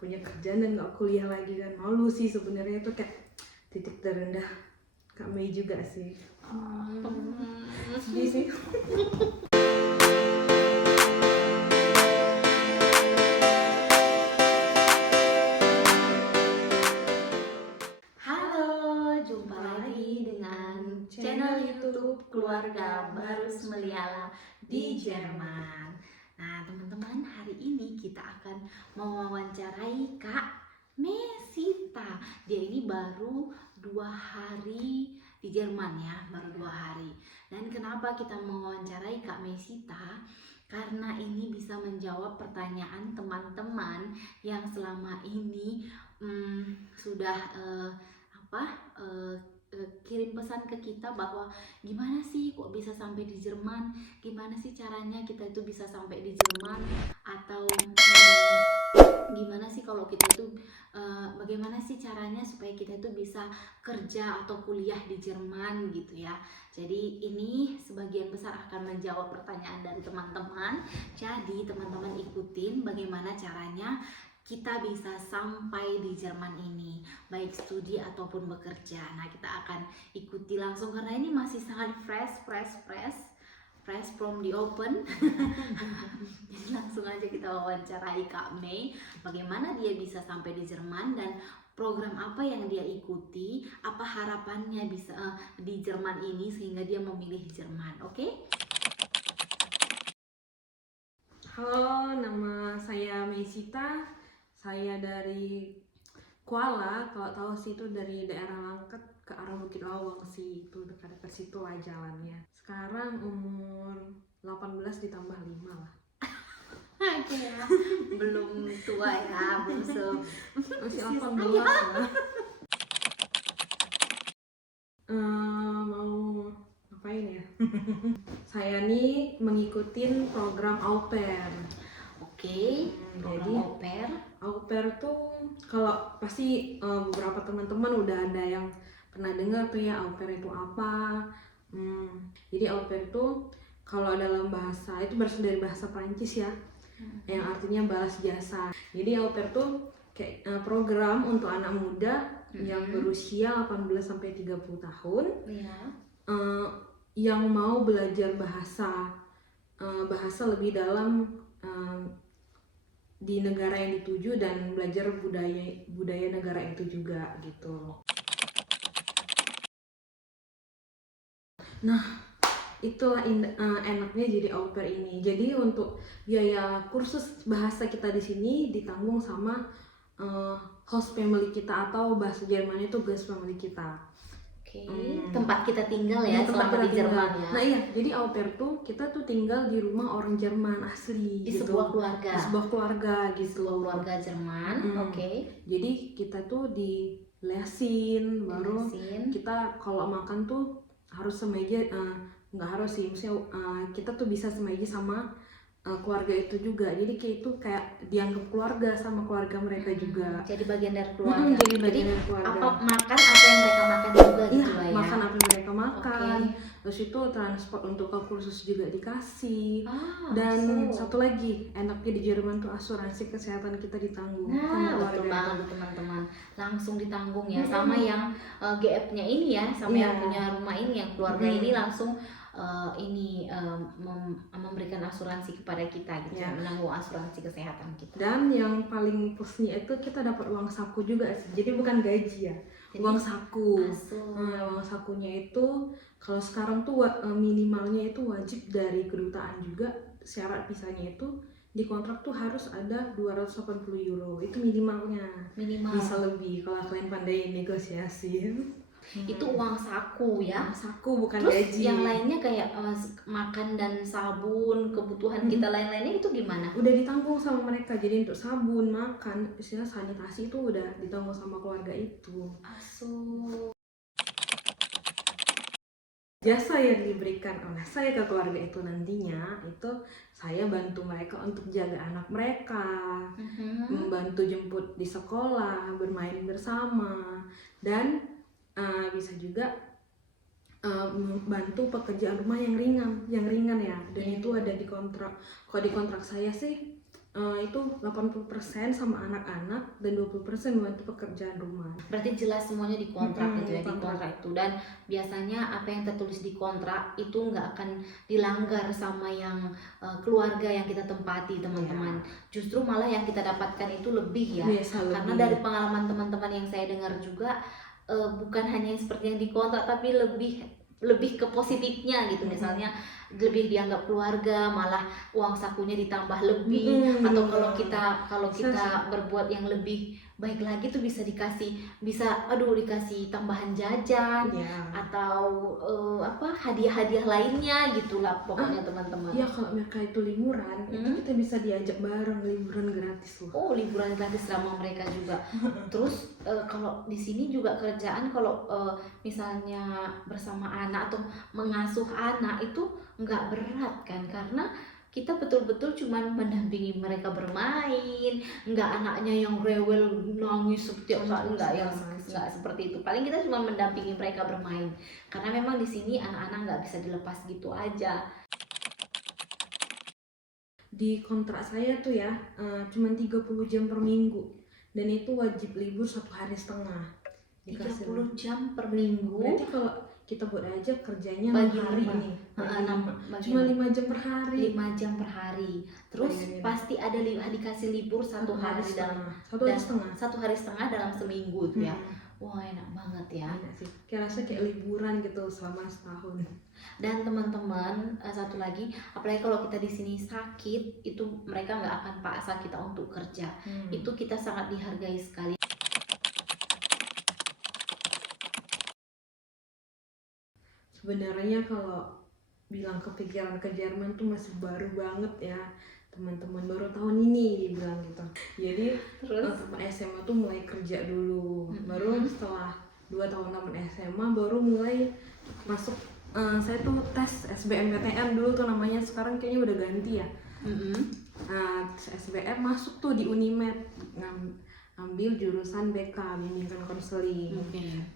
punya kerjaan dan nggak kuliah lagi kan. Malu sih sebenarnya, itu kayak titik terendah Kak Mei juga sih. Sedih sih. Halo, jumpa lagi dengan channel YouTube Keluarga Barus Meliala di Jerman. Nah, teman-teman, hari ini kita akan mewawancarai Kak Mesita. Dia ini baru 2 hari di Jerman ya, baru 2 hari. Dan kenapa kita mewawancarai Kak Mesita? Karena ini bisa menjawab pertanyaan teman-teman yang selama ini sudah kirim pesan ke kita bahwa gimana sih kok bisa sampai di Jerman, gimana sih caranya kita itu bisa sampai di Jerman, atau gimana sih kalau kita itu bagaimana sih caranya supaya kita itu bisa kerja atau kuliah di Jerman gitu ya. Jadi ini sebagian besar akan menjawab pertanyaan dari teman-teman. Jadi teman-teman ikutin bagaimana caranya kita bisa sampai di Jerman ini, baik studi ataupun bekerja. Nah, kita akan ikuti langsung karena ini masih sangat fresh from the open. Jadi langsung aja kita wawancarai Kak Mei, bagaimana dia bisa sampai di Jerman dan program apa yang dia ikuti, apa harapannya bisa di Jerman ini sehingga dia memilih Jerman. Oke? Halo, nama saya Mesita. Saya dari Kuala, kalau tahu sih itu dari daerah Langkat ke arah Bukit Lawang sih, itu dekat-dekat situ lah jalannya. Sekarang umur 18 ditambah 5 lah. Oke ya, belum tua ya, belum masih 18 lah. Mau ngapain ya? Saya nih mengikuti program au pair. Oke, Jadi au pair tuh kalau pasti beberapa teman-teman udah ada yang pernah dengar tuh ya au pair itu apa. Jadi au pair tuh kalau dalam bahasa itu berasal dari bahasa Prancis ya, yang artinya balas jasa. Jadi au pair tuh kayak program untuk anak muda yang berusia 18 sampai 30 tahun yang mau belajar bahasa lebih dalam di negara yang dituju dan belajar budaya negara itu juga gitu. Nah, itulah enaknya jadi au pair ini. Jadi untuk biaya kursus bahasa kita di sini ditanggung sama host family kita, atau bahasa Jerman itu Gast family kita. Tempat kita tinggal ya, tempat selama kita di Jerman ya. Nah iya, jadi au pair tuh kita tuh tinggal di rumah orang Jerman asli Di gitu. sebuah keluarga. Di sebuah keluarga gitu. Sebuah keluarga Jerman. Jadi kita tuh dilesin, baru kita kalau makan tuh harus semeja, nggak harus sih, maksudnya kita tuh bisa semeja sama keluarga itu juga. Jadi kayak itu kayak dianggap keluarga sama keluarga mereka juga. Jadi bagian dari keluarga. Jadi bagian dari keluarga. Apa makan apa yang mereka makan juga gitu lah ya. Makan apa yang mereka makan. Terus itu transport untuk ke kursus juga dikasih. Dan satu lagi enaknya di Jerman tuh asuransi kesehatan kita ditanggung sama keluarga. Betul banget teman-teman, langsung ditanggung ya. Sama yang GF-nya ini ya, sama yang punya rumah ini, yang keluarga ini langsung memberikan asuransi kepada kita gitu, menanggung asuransi kesehatan kita. Dan yang paling plusnya itu kita dapat uang saku juga sih. Jadi bukan gaji ya, uang saku. Uang sakunya itu kalau sekarang tuh minimalnya itu wajib dari kedutaan juga. Syarat visanya itu di kontrak tuh harus ada 280 euro, itu minimalnya. Bisa lebih kalau kalian pandai negosiasi. Itu uang saku ya. Saku bukan terus gaji. Yang lainnya kayak makan dan sabun, kebutuhan kita lain-lainnya itu gimana? Udah ditanggung sama mereka. Jadi untuk sabun, makan, istilah sanitasi itu udah ditanggung sama keluarga itu. Jasa yang diberikan oleh saya ke keluarga itu nantinya itu saya bantu mereka untuk jaga anak mereka, membantu jemput di sekolah, bermain bersama, dan bisa juga membantu pekerjaan rumah yang ringan ya. Dan itu ada di kontrak. Kalau di kontrak saya sih itu 80% sama anak-anak dan 20% membantu pekerjaan rumah. Berarti jelas semuanya di kontrak gitu ya, di Kontrak. kontrak itu. Dan biasanya apa yang tertulis di kontrak itu nggak akan dilanggar sama yang keluarga yang kita tempati teman-teman. Justru malah yang kita dapatkan itu lebih ya. Biasa Karena lebih. dari pengalaman teman-teman yang saya dengar juga bukan hanya seperti yang di kontrak, tapi lebih ke positifnya gitu. Misalnya lebih dianggap keluarga, malah uang sakunya ditambah lebih, atau kalau kita berbuat yang lebih baik lagi tuh bisa dikasih tambahan jajan atau hadiah-hadiah lainnya gitulah pokoknya teman-teman. Iya, kalau mereka itu liburan itu kita bisa diajak bareng liburan gratis loh. Oh, liburan gratis sama mereka juga. Terus kalau di sini juga kerjaan kalau misalnya bersama anak atau mengasuh anak itu nggak berat kan, karena kita betul-betul cuman mendampingi mereka bermain, nggak anaknya yang rewel nangis setiap saat, nggak seperti itu. Paling kita cuma mendampingi mereka bermain, karena memang di sini anak-anak nggak bisa dilepas gitu aja. Di kontrak saya tuh ya cuma 30 jam per minggu, dan itu wajib libur 1 hari setengah. 30 jam per minggu. Berarti kalau kita buat aja kerjanya bagi 6 hari 5. ini. Cuma 5 jam per hari. 5 jam per hari. Terus pasti ada dikasih libur 1 hari dalam 1 hari setengah dalam seminggu tuh ya. Wah, enak banget ya. Enak sih. Kayak rasa kayak liburan gitu selama setahun. Dan teman-teman, satu lagi, apalagi kalau kita di sini sakit, itu mereka nggak akan paksa kita untuk kerja. Itu kita sangat dihargai sekali. Sebenarnya kalau bilang kepikiran ke Jerman tuh masih baru banget ya teman-teman, baru tahun ini dibilang gitu. Jadi teman SMA tuh mulai kerja dulu, baru setelah 2 tahun teman SMA baru mulai masuk. Saya tuh tes SBMPTN dulu tuh namanya, sekarang kayaknya udah ganti ya. SBM masuk tuh di Unimed, ambil jurusan BK, bimbingan konseling.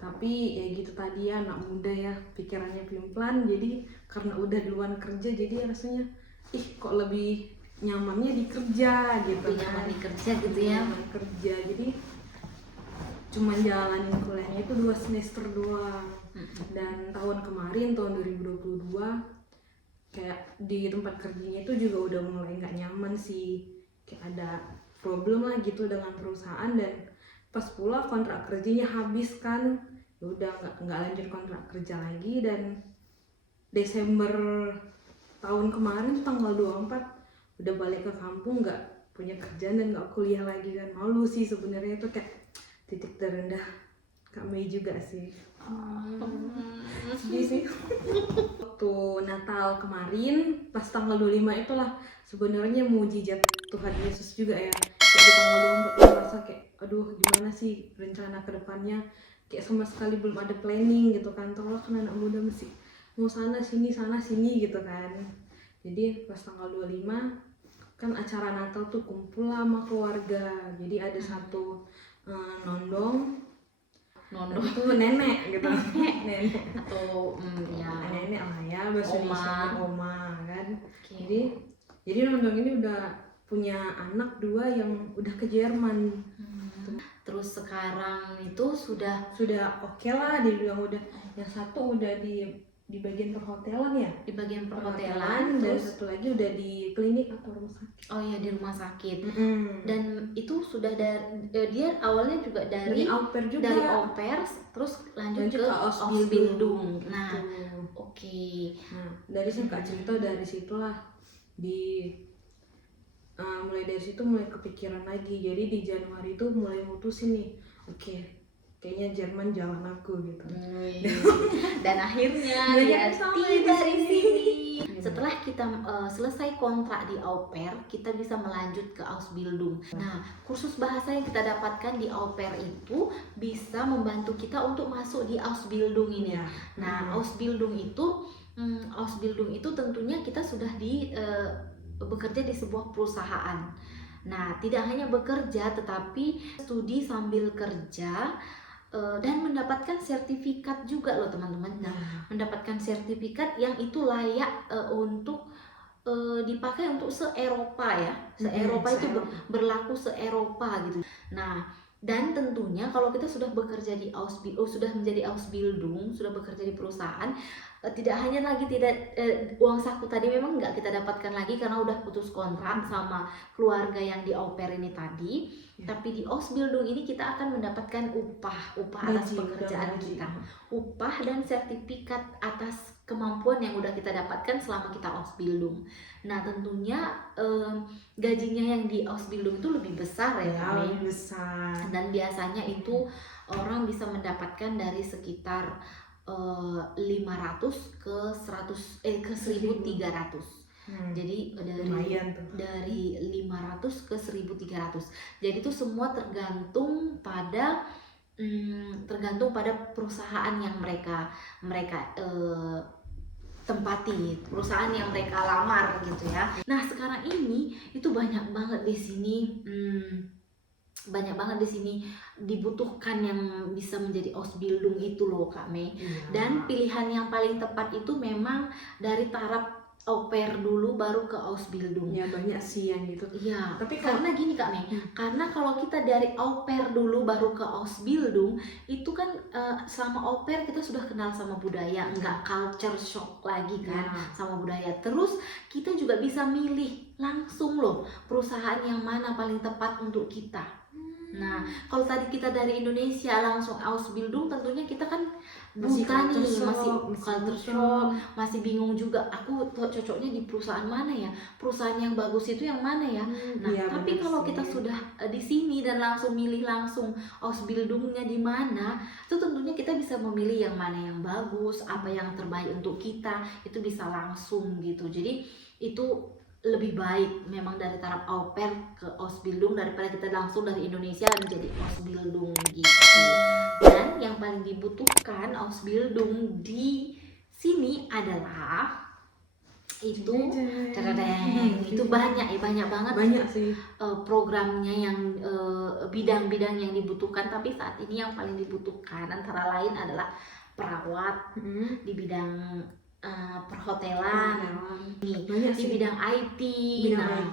Tapi ya gitu tadi ya, anak muda ya pikirannya pelin-pelan, jadi karena udah duluan kerja jadi rasanya kok lebih nyamannya di kerja gitu. Nyaman di kerja gitu ya. Kerja, jadi cuma jalanin kuliahnya itu 2 semester doang. Dan tahun kemarin, tahun 2022, kayak di tempat kerjanya itu juga udah mulai nggak nyaman sih, kayak ada problem lah gitu dengan perusahaan. Dan pas pula kontrak kerjanya habis kan, ya udah nggak lanjut kontrak kerja lagi. Dan Desember tahun kemarin tuh tanggal 24 udah balik ke kampung, nggak punya kerjaan dan nggak kuliah lagi kan. Malu sih sebenarnya, itu kayak titik terendah kami juga sih. Sedih sih. Waktu Natal kemarin pas tanggal 25 itulah sebenarnya mujizat Tuhan Yesus juga ya. Kayak di tanggal 24 itu rasa kayak aduh gimana sih rencana ke depannya, kayak sama sekali belum ada planning gitu kan. Tolong kan anak muda mesti mau sana sini gitu kan. Jadi pas tanggal 25 kan acara Natal tuh kumpul lah sama keluarga. Jadi ada satu nondong itu nenek gitu. Nenek atau nenek lah ya, bahasa Indonesia oma kan. Jadi nondong ini udah punya anak 2 yang udah ke Jerman. Terus sekarang itu sudah oke lah, dibilang udah. Yang satu udah di bagian perhotelan ya, di bagian perhotelan, dan satu lagi udah di klinik atau rumah sakit. Oh iya, di rumah sakit. Dan itu sudah dia awalnya juga dari au pair juga, dari au pair terus lanjut ke Ausbildung. Nah, oke. Nah, dari singkat cerita dari situlah mulai dari situ mulai kepikiran lagi. Jadi di Januari itu mulai mutusin nih, oke, kayaknya Jerman jalan aku gitu. Dan akhirnya dia tiba di sini. Setelah kita selesai kontrak di au pair, kita bisa melanjut ke Ausbildung. Nah, kursus bahasa yang kita dapatkan di au pair itu bisa membantu kita untuk masuk di Ausbildung ini. Nah, Ausbildung itu tentunya kita sudah bekerja di sebuah perusahaan. Nah, tidak hanya bekerja tetapi studi sambil kerja dan mendapatkan sertifikat juga loh teman-teman. Nah, mendapatkan sertifikat yang itu layak untuk dipakai untuk se-Eropa ya, se-Eropa itu berlaku se-Eropa gitu. Nah, dan tentunya kalau kita sudah bekerja di sudah menjadi Ausbildung, sudah bekerja di perusahaan, tidak hanya lagi uang saku tadi memang nggak kita dapatkan lagi karena udah putus kontrak sama keluarga yang di au pair ini tadi, tapi di Ausbildung ini kita akan mendapatkan upah atas pekerjaan kita, upah dan sertifikat atas kemampuan yang udah kita dapatkan selama kita Ausbildung. Nah tentunya gajinya yang di Ausbildung itu lebih besar ya, lebih besar. Dan biasanya itu orang bisa mendapatkan dari sekitar 500 ke 1.300. Jadi dari 500 ke 1.300. Jadi itu semua tergantung pada perusahaan yang mereka tempati, perusahaan yang mereka lamar gitu ya. Nah sekarang ini itu banyak banget di sini dibutuhkan yang bisa menjadi Ausbildung itu loh Kak Mei. Dan pilihan yang paling tepat itu memang dari taraf au pair dulu baru ke Ausbildung. Ya banyak sih yang gitu. Iya. Tapi karena gini Kak Mei, karena kalau kita dari au pair dulu baru ke Ausbildung itu kan selama au pair kita sudah kenal sama budaya, nggak culture shock lagi kan sama budaya. Terus kita juga bisa milih langsung loh perusahaan yang mana paling tepat untuk kita. Nah, kalau tadi kita dari Indonesia langsung Ausbildung, tentunya kita kan buta nih, masih culture shock, masih bingung juga. Aku cocoknya di perusahaan mana ya? Perusahaan yang bagus itu yang mana ya? Nah, tapi kalau kita sudah di sini dan langsung milih langsung Ausbildungnya di mana, itu tentunya kita bisa memilih yang mana yang bagus, apa yang terbaik untuk kita, itu bisa langsung gitu. Jadi itu lebih baik memang dari taraf au pair ke Ausbildung daripada kita langsung dari Indonesia menjadi Ausbildung gitu. Dan yang paling dibutuhkan Ausbildung di sini adalah itu itu banyak banget sih programnya yang bidang-bidang yang dibutuhkan, tapi saat ini yang paling dibutuhkan antara lain adalah perawat di bidang perhotelan, di bidang IT, bidang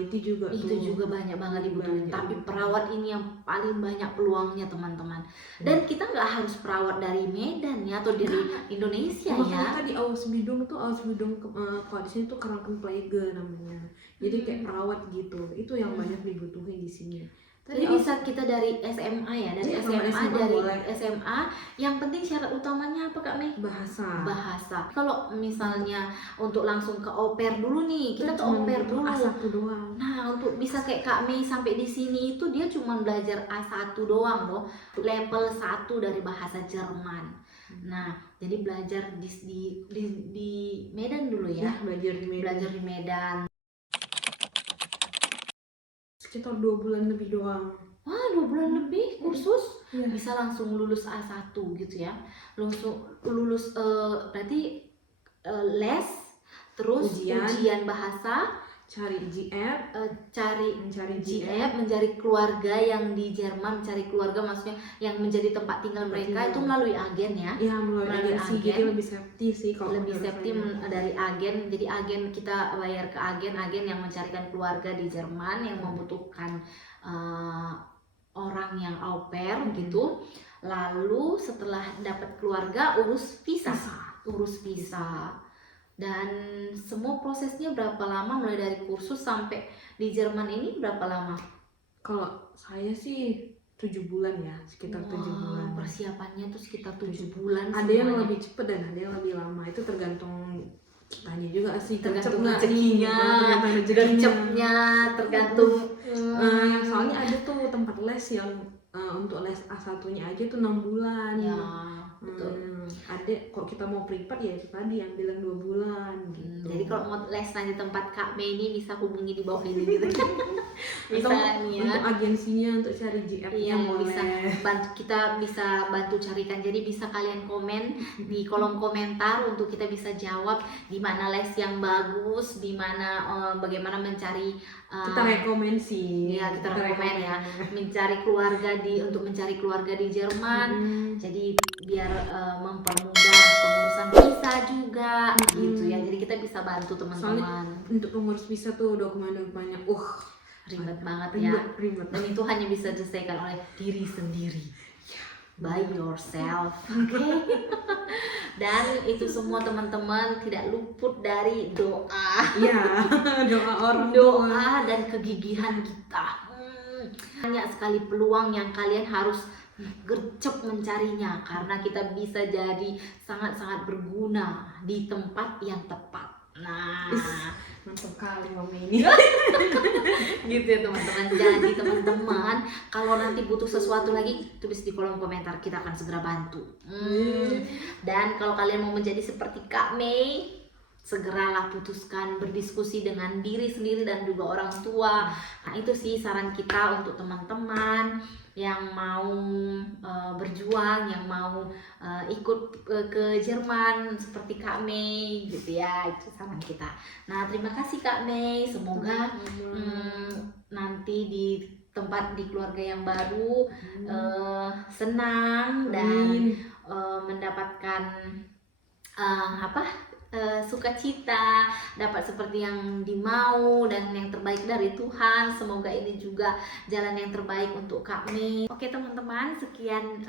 IT juga itu juga banyak banget dibutuhin. Tapi perawat ini yang paling banyak peluangnya teman-teman. Dan kita nggak harus perawat dari Medan ya atau dari Indonesia ya. Makanya di Ausbildung kalau di sini tuh Krankenpflege namanya. Jadi kayak perawat gitu. Itu yang banyak dibutuhin di sini. Jadi bisa kita dari SMA ya, dari SMA yang penting syarat utamanya apa Kak Mei? Bahasa. Kalau misalnya untuk langsung ke au pair dulu nih, kita ke au pair dulu. A1 doang. Nah, untuk bisa kayak Kak Mei sampai di sini itu dia cuma belajar A1 doang loh, level 1 dari bahasa Jerman. Nah, jadi belajar di Medan dulu ya. Belajar di Medan. Sekitar 2 bulan lebih doang. Wah, 2 bulan lebih kursus bisa langsung lulus A1 gitu ya. Lulus berarti les, terus ujian bahasa, cari GF, mencari GF, mencari keluarga yang di Jerman, mencari keluarga maksudnya yang menjadi tempat tinggal mereka itu melalui agen ya. Iya, melalui agen. Jadi lebih safety sih kalau lebih safety dari agen. Jadi agen kita bayar ke agen yang mencarikan keluarga di Jerman yang membutuhkan orang yang au pair gitu. Lalu setelah dapat keluarga urus visa. Dan semua prosesnya berapa lama mulai dari kursus sampai di Jerman ini berapa lama? Kalau saya sih 7 bulan ya, sekitar 7 bulan. Persiapannya tuh sekitar 7 bulan. Ada yang lebih cepat dan ada yang lebih lama. Itu tergantung kitanya juga sih, tergantung rezekinya, tergantung soalnya ada tuh tempat les yang untuk les A1-nya aja tuh 6 bulan. Ya, betul. Ada kok kita mau privat ya itu tadi yang bilang 2 bulan gitu. Jadi kalau mau les di tempat Kak Mei ini bisa hubungi di bawah ini gitu. Bisa nih ya. Untuk agensinya untuk cari GF-nya kita bisa bantu carikan. Jadi bisa kalian komen di kolom komentar untuk kita bisa jawab di mana les yang bagus, di mana bagaimana mencari kita rekomen sih. Ya, kita rekomen ya. Untuk mencari keluarga di Jerman. Jadi biar biar mempermudah pengurusan visa juga gitu ya. Jadi kita bisa bantu teman-teman. Untuk pengurus visa tuh dokumen-dokumennya Ribet banget ya. ribet. Dan itu hanya bisa diselesaikan oleh diri sendiri. By yourself, oke? Dan itu semua teman-teman tidak luput dari doa. Ya, doa orang tua. Doa dan kegigihan kita. Banyak sekali peluang yang kalian harus gercep mencarinya, karena kita bisa jadi sangat-sangat berguna di tempat yang tepat. Nah, mantap kali Mami ini. gitu ya teman-teman. Jadi teman-teman, kalau nanti butuh sesuatu lagi, tulis di kolom komentar, kita akan segera bantu. Dan kalau kalian mau menjadi seperti Kak Mei, segeralah putuskan berdiskusi dengan diri sendiri dan juga orang tua. Nah, itu sih saran kita untuk teman-teman yang mau berjuang, yang mau ikut ke Jerman seperti Kak Mei gitu ya. Itu saran kita. Nah, terima kasih Kak Mei. Semoga nanti di tempat di keluarga yang baru senang dan mendapatkan sukacita, dapat seperti yang dimau dan yang terbaik dari Tuhan. Semoga ini juga jalan yang terbaik untuk Kak Mei. Oke teman-teman, sekian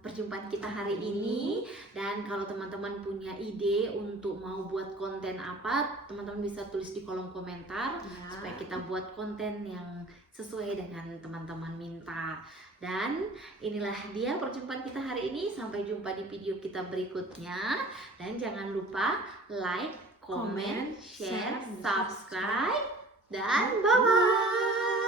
perjumpaan kita hari ini. Dan kalau teman-teman punya ide untuk mau buat konten apa, teman-teman bisa tulis di kolom komentar supaya kita buat konten yang sesuai dengan teman-teman minta. Dan inilah dia perjumpaan kita hari ini. Sampai jumpa di video kita berikutnya. Dan jangan lupa like, comment, share, subscribe, dan bye-bye.